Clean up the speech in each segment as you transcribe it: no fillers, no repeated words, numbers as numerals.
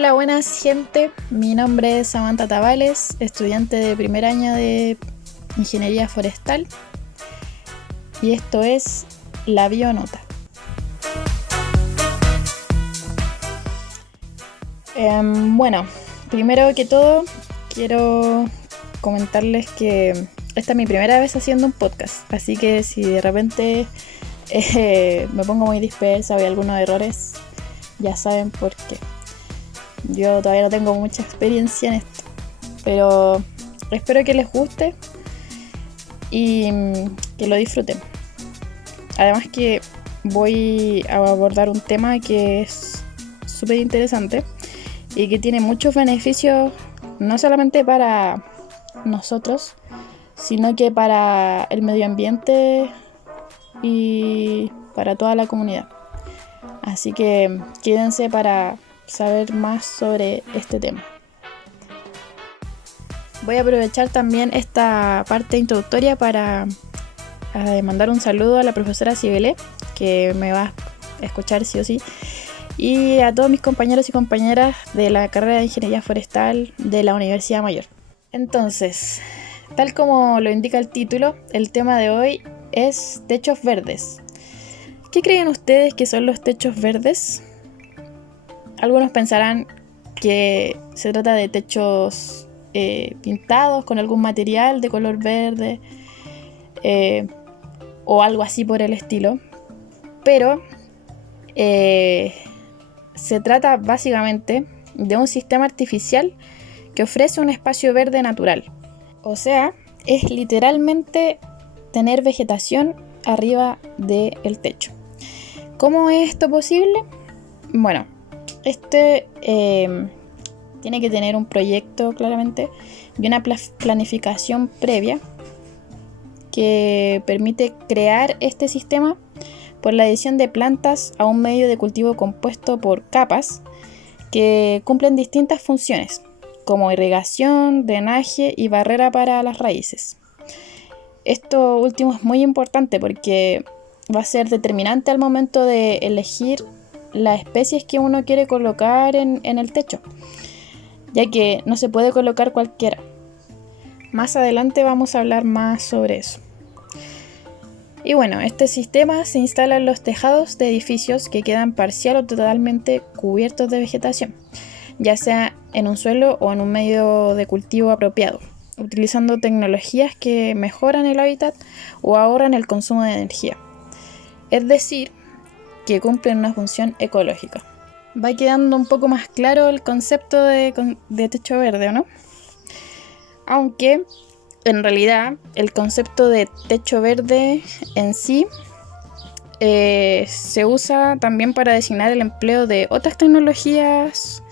Hola, buenas gente, mi nombre es Samantha Tabales, estudiante de primer año de Ingeniería Forestal y esto es La Bionota. Bueno, primero que todo quiero comentarles que esta es mi primera vez haciendo un podcast, así que si de repente me pongo muy dispersa o hay algunos errores, ya saben por qué. Yo todavía no tengo mucha experiencia en esto, pero espero que les guste y que lo disfruten. Además que voy a abordar un tema que es súper interesante y que tiene muchos beneficios, no solamente para nosotros, sino que para el medio ambiente y para toda la comunidad. Así que quédense para saber más sobre este tema. Voy a aprovechar también esta parte introductoria para mandar un saludo a la profesora Cibele, que me va a escuchar sí o sí, y a todos mis compañeros y compañeras de la carrera de Ingeniería Forestal de la Universidad Mayor. Entonces, tal como lo indica el título, el tema de hoy es techos verdes. ¿Qué creen ustedes que son los techos verdes? Algunos pensarán que se trata de techos pintados con algún material de color verde o algo así por el estilo. Pero se trata básicamente de un sistema artificial que ofrece un espacio verde natural. O sea, es literalmente tener vegetación arriba del techo. ¿Cómo es esto posible? Bueno, tiene que tener un proyecto claramente y una planificación previa que permite crear este sistema por la adición de plantas a un medio de cultivo compuesto por capas que cumplen distintas funciones, como irrigación, drenaje y barrera para las raíces. Esto último es muy importante porque va a ser determinante al momento de elegir las especies que uno quiere colocar en el techo, ya que no se puede colocar cualquiera. Más adelante vamos a hablar más sobre eso. Y bueno, este sistema se instala en los tejados de edificios que quedan parcial o totalmente cubiertos de vegetación, ya sea en un suelo o en un medio de cultivo apropiado, utilizando tecnologías que mejoran el hábitat o ahorran el consumo de energía. Es decir, que cumplen una función ecológica. Va quedando un poco más claro el concepto de techo verde, ¿no? Aunque en realidad el concepto de techo verde en sí se usa también para designar el empleo de otras tecnologías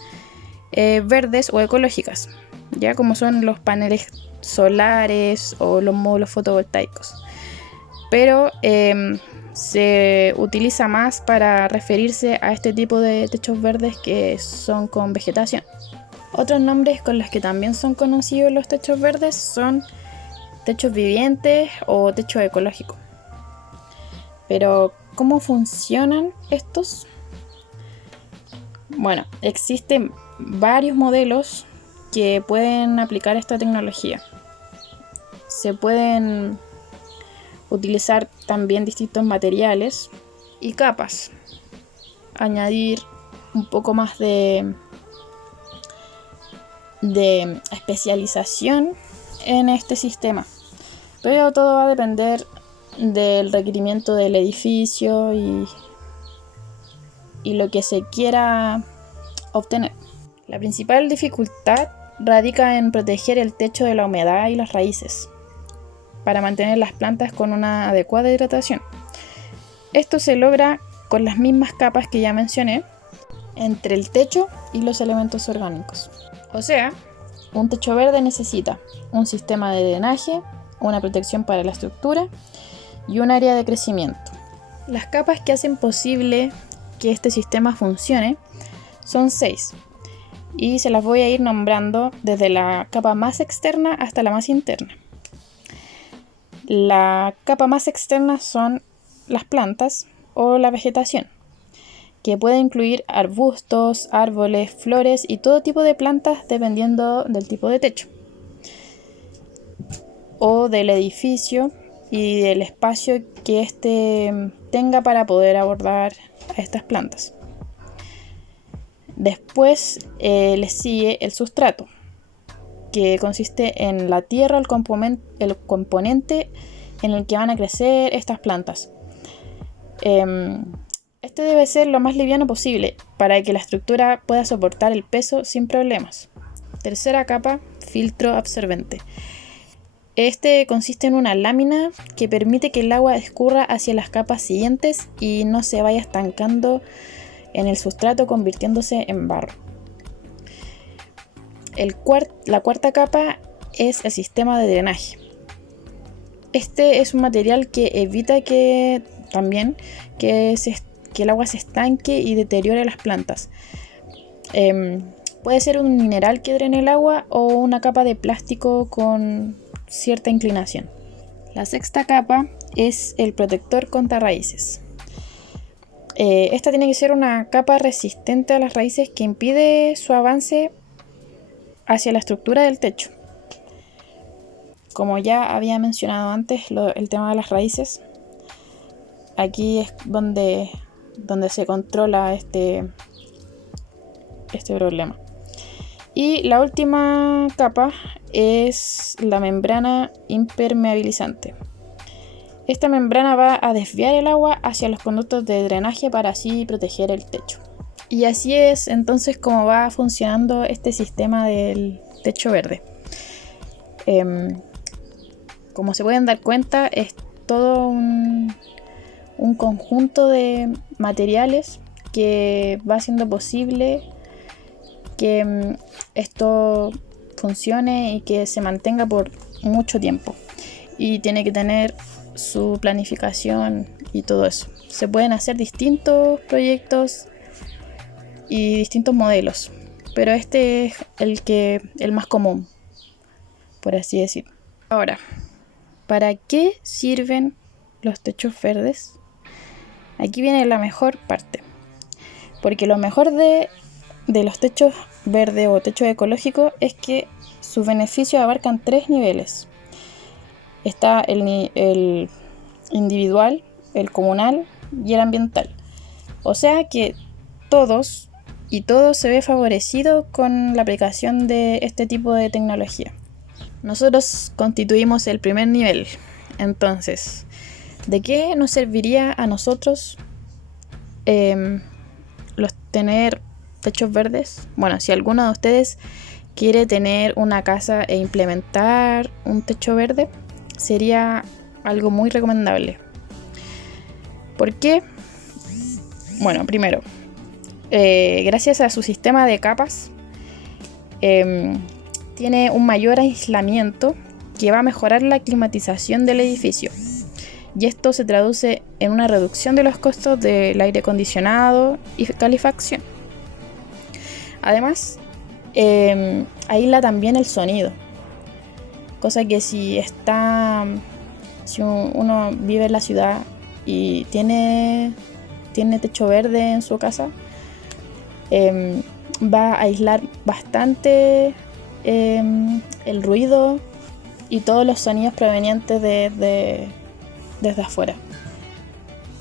verdes o ecológicas, ya como son los paneles solares o los módulos fotovoltaicos. Pero se utiliza más para referirse a este tipo de techos verdes que son con vegetación. Otros nombres con los que también son conocidos los techos verdes son techos vivientes o techos ecológicos. Pero, ¿cómo funcionan estos? Bueno, existen varios modelos que pueden aplicar esta tecnología. Se pueden utilizar también distintos materiales y capas. Añadir un poco más de especialización en este sistema. Pero todo va a depender del requerimiento del edificio y lo que se quiera obtener. La principal dificultad radica en proteger el techo de la humedad y las raíces, para mantener las plantas con una adecuada hidratación. Esto se logra con las mismas capas que ya mencioné entre el techo y los elementos orgánicos. O sea, un techo verde necesita un sistema de drenaje, una protección para la estructura y un área de crecimiento. Las capas que hacen posible que este sistema funcione son 6 y se las voy a ir nombrando desde la capa más externa hasta la más interna. La capa más externa son las plantas o la vegetación, que puede incluir arbustos, árboles, flores y todo tipo de plantas dependiendo del tipo de techo o del edificio y del espacio que éste tenga para poder abordar a estas plantas. Después le sigue el sustrato, que consiste en la tierra, el componente en el que van a crecer estas plantas. Este debe ser lo más liviano posible para que la estructura pueda soportar el peso sin problemas. Tercera capa, filtro absorbente. Este consiste en una lámina que permite que el agua escurra hacia las capas siguientes y no se vaya estancando en el sustrato convirtiéndose en barro. La cuarta capa es el sistema de drenaje. Este es un material que evita que el agua se estanque y deteriore las plantas. Puede ser un mineral que drene el agua o una capa de plástico con cierta inclinación. La sexta capa es el protector contra raíces. Esta tiene que ser una capa resistente a las raíces que impide su avance hacia la estructura del techo. Como ya había mencionado antes, el tema de las raíces, aquí es donde se controla este problema. Y la última capa es la membrana impermeabilizante. Esta membrana va a desviar el agua hacia los conductos de drenaje para así proteger el techo. Y así es entonces como va funcionando este sistema del techo verde. Como se pueden dar cuenta, es todo un conjunto de materiales que va haciendo posible que esto funcione y que se mantenga por mucho tiempo. Y tiene que tener su planificación y todo eso. Se pueden hacer distintos proyectos y distintos modelos, pero este es el más común, por así decirlo. Ahora, ¿para qué sirven los techos verdes? Aquí viene la mejor parte, porque lo mejor de los techos verdes o techos ecológicos es que sus beneficios abarcan 3 niveles. Está el individual, el comunal y el ambiental. O sea que todo se ve favorecido con la aplicación de este tipo de tecnología. Nosotros constituimos el primer nivel. Entonces, ¿de qué nos serviría a nosotros tener techos verdes? Bueno, si alguno de ustedes quiere tener una casa e implementar un techo verde, sería algo muy recomendable. ¿Por qué? Bueno, primero, gracias a su sistema de capas, tiene un mayor aislamiento que va a mejorar la climatización del edificio. Y esto se traduce en una reducción de los costos del aire acondicionado y calefacción. Además, aísla también el sonido. Cosa que si uno vive en la ciudad y tiene techo verde en su casa, va a aislar bastante el ruido y todos los sonidos provenientes desde afuera.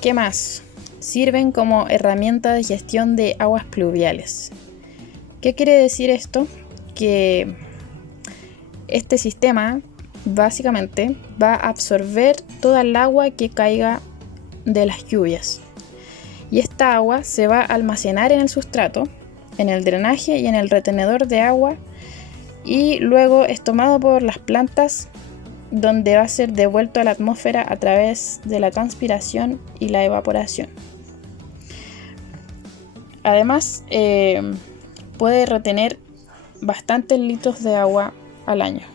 ¿Qué más? Sirven como herramienta de gestión de aguas pluviales. ¿Qué quiere decir esto? Que este sistema básicamente va a absorber toda el agua que caiga de las lluvias. Y esta agua se va a almacenar en el sustrato, en el drenaje y en el retenedor de agua, y luego es tomado por las plantas, donde va a ser devuelto a la atmósfera a través de la transpiración y la evaporación. Además, puede retener bastantes litros de agua al año.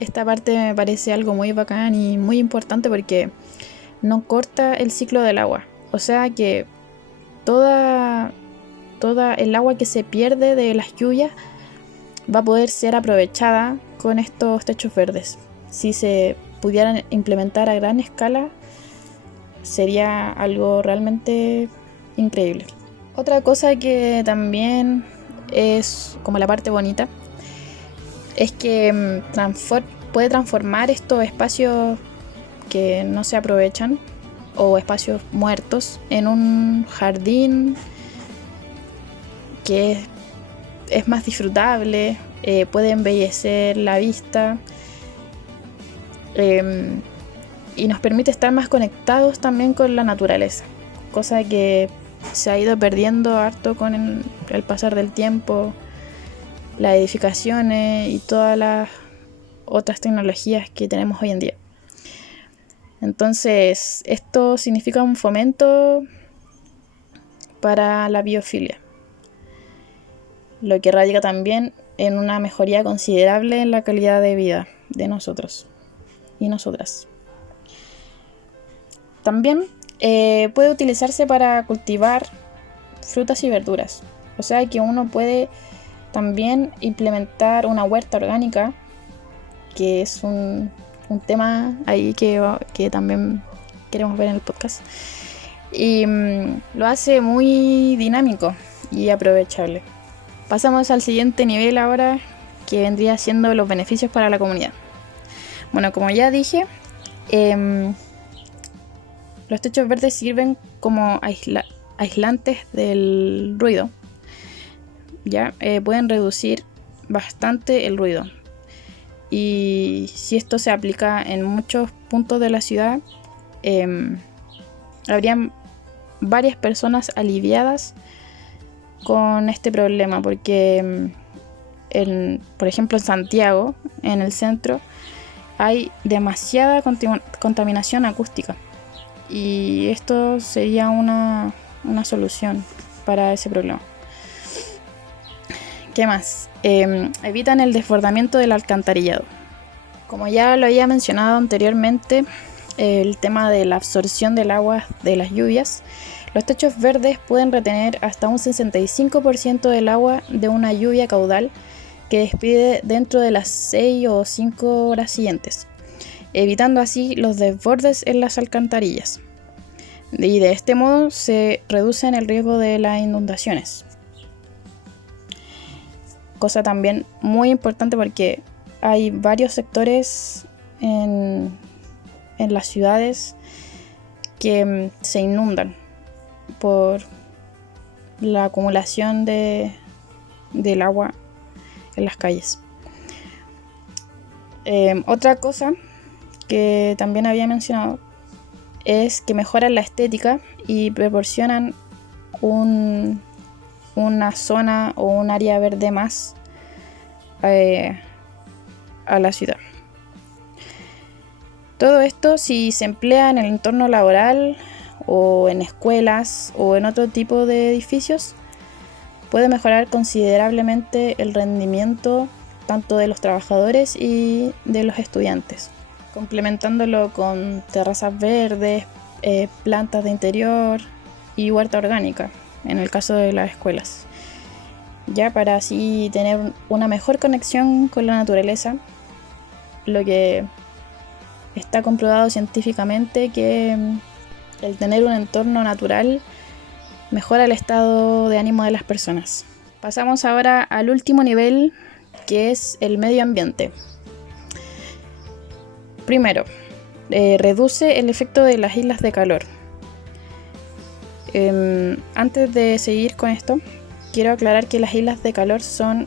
Esta parte me parece algo muy bacán y muy importante porque no corta el ciclo del agua. O sea que toda el agua que se pierde de las lluvias va a poder ser aprovechada con estos techos verdes. Si se pudieran implementar a gran escala, sería algo realmente increíble. Otra cosa que también es como la parte bonita es que puede transformar estos espacios que no se aprovechan o espacios muertos en un jardín que es más disfrutable, puede embellecer la vista y nos permite estar más conectados también con la naturaleza, cosa que se ha ido perdiendo harto con el pasar del tiempo, las edificaciones y todas las otras tecnologías que tenemos hoy en día. Entonces, esto significa un fomento para la biofilia, lo que radica también en una mejoría considerable en la calidad de vida de nosotros y nosotras. También puede utilizarse para cultivar frutas y verduras, o sea que uno puede también implementar una huerta orgánica, que es un tema ahí que también queremos ver en el podcast, y lo hace muy dinámico y aprovechable. Pasamos al siguiente nivel ahora, que vendría siendo los beneficios para la comunidad. Bueno, como ya dije, los techos verdes sirven como aislantes del ruido. Ya pueden reducir bastante el ruido. Y si esto se aplica en muchos puntos de la ciudad, habrían varias personas aliviadas con este problema, porque por ejemplo en Santiago, en el centro, hay demasiada contaminación acústica y esto sería una solución para ese problema. ¿Qué más? Evitan el desbordamiento del alcantarillado. Como ya lo había mencionado anteriormente, el tema de la absorción del agua de las lluvias, los techos verdes pueden retener hasta un 65% del agua de una lluvia caudal que despide dentro de las 6 o 5 horas siguientes, evitando así los desbordes en las alcantarillas. Y de este modo se reduce el riesgo de las inundaciones. Cosa también muy importante porque hay varios sectores en las ciudades que se inundan por la acumulación del agua en las calles. Otra cosa que también había mencionado es que mejoran la estética y proporcionan una zona o un área verde más a la ciudad. Todo esto, si se emplea en el entorno laboral o en escuelas o en otro tipo de edificios, puede mejorar considerablemente el rendimiento tanto de los trabajadores y de los estudiantes, complementándolo con terrazas verdes, plantas de interior y huerta orgánica en el caso de las escuelas, ya para así tener una mejor conexión con la naturaleza, lo que está comprobado científicamente que el tener un entorno natural mejora el estado de ánimo de las personas. Pasamos ahora al último nivel, que es el medio ambiente. Primero, reduce el efecto de las islas de calor. Antes de seguir con esto, quiero aclarar que las islas de calor son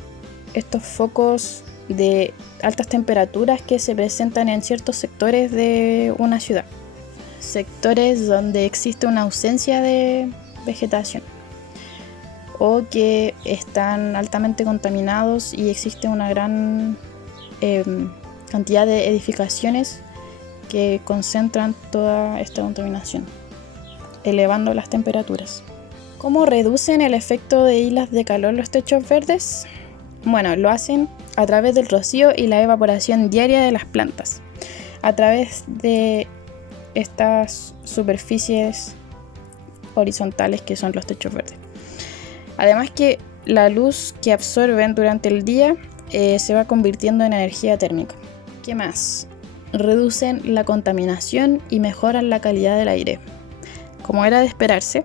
estos focos de altas temperaturas que se presentan en ciertos sectores de una ciudad. Sectores donde existe una ausencia de vegetación o que están altamente contaminados y existe una gran cantidad de edificaciones que concentran toda esta contaminación, elevando las temperaturas. ¿Cómo reducen el efecto de islas de calor los techos verdes? Bueno, lo hacen a través del rocío y la evaporación diaria de las plantas, a través de estas superficies horizontales que son los techos verdes. Además que la luz que absorben durante el día se va convirtiendo en energía térmica. ¿Qué más? Reducen la contaminación y mejoran la calidad del aire. Como era de esperarse,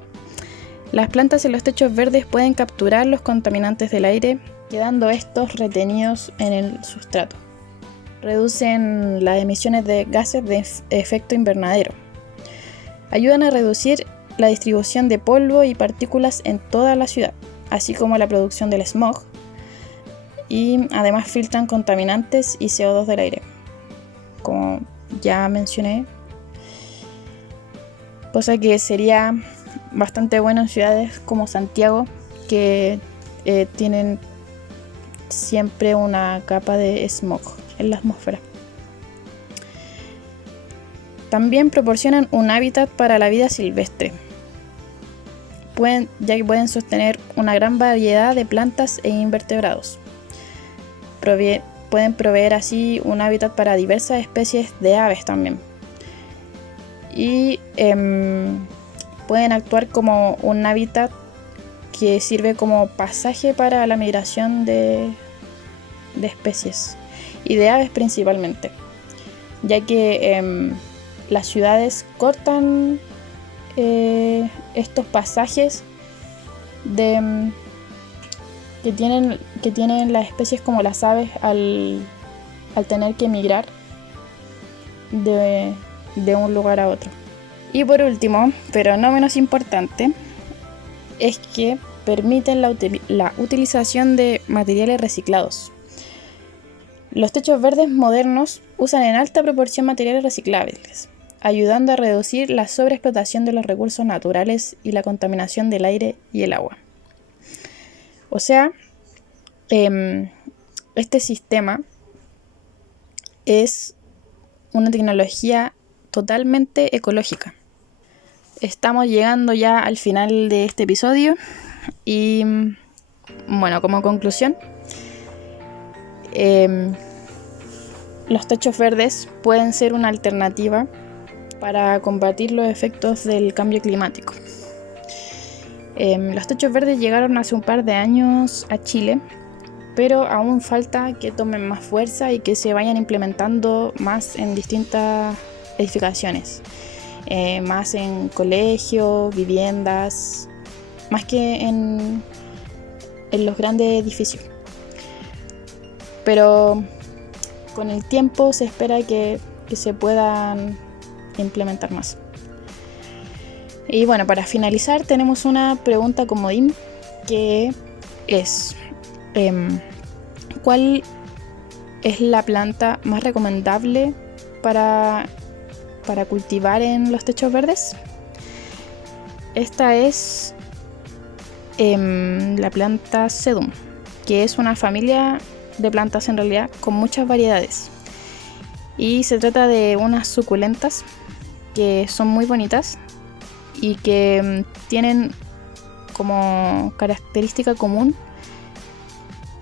Las plantas en los techos verdes pueden capturar los contaminantes del aire, quedando estos retenidos en el sustrato. Reducen las emisiones de gases de efecto invernadero. Ayudan a reducir la distribución de polvo y partículas en toda la ciudad, así como la producción del smog, y además filtran contaminantes y CO2 del aire, como ya mencioné, cosa que sería bastante bueno en ciudades como Santiago, que tienen siempre una capa de smog en la atmósfera. También proporcionan un hábitat para la vida silvestre, ya que pueden sostener una gran variedad de plantas e invertebrados. Pueden proveer así un hábitat para diversas especies de aves también. Y pueden actuar como un hábitat que sirve como pasaje para la migración de especies y de aves principalmente, ya que las ciudades cortan estos pasajes que tienen las especies como las aves al tener que migrar de un lugar a otro. Y por último, pero no menos importante, es que permiten la utilización de materiales reciclados. Los techos verdes modernos usan en alta proporción materiales reciclables, ayudando a reducir la sobreexplotación de los recursos naturales y la contaminación del aire y el agua. O sea, este sistema es una tecnología totalmente ecológica. Estamos llegando ya al final de este episodio y, bueno, como conclusión, los techos verdes pueden ser una alternativa para combatir los efectos del cambio climático. Los techos verdes llegaron hace un par de años a Chile, pero aún falta que tomen más fuerza y que se vayan implementando más en distintas edificaciones, más en colegios, viviendas, más que en los grandes edificios. Pero con el tiempo se espera que se puedan implementar más. Y bueno, para finalizar tenemos una pregunta comodín que es ¿cuál es la planta más recomendable para cultivar en los techos verdes? Esta es la planta sedum, que es una familia de plantas en realidad con muchas variedades, y se trata de unas suculentas que son muy bonitas y que tienen como característica común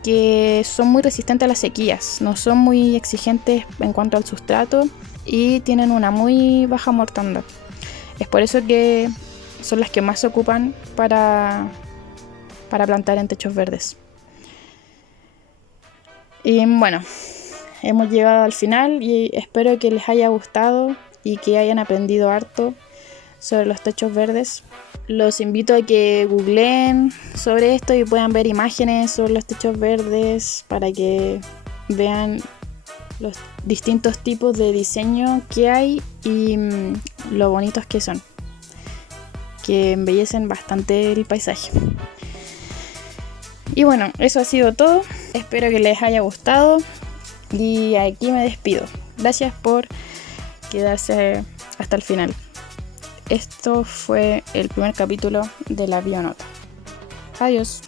que son muy resistentes a las sequías, no son muy exigentes en cuanto al sustrato y tienen una muy baja mortandad. Es por eso que son las que más se ocupan para plantar en techos verdes. Y bueno, hemos llegado al final y espero que les haya gustado y que hayan aprendido harto sobre los techos verdes. Los invito a que googleen sobre esto y puedan ver imágenes sobre los techos verdes para que vean los distintos tipos de diseño que hay y lo bonitos que son, que embellecen bastante el paisaje. Y bueno, eso ha sido todo. Espero que les haya gustado y aquí me despido. Gracias por quedarse hasta el final. Esto fue el primer capítulo de la Bionota. Adiós.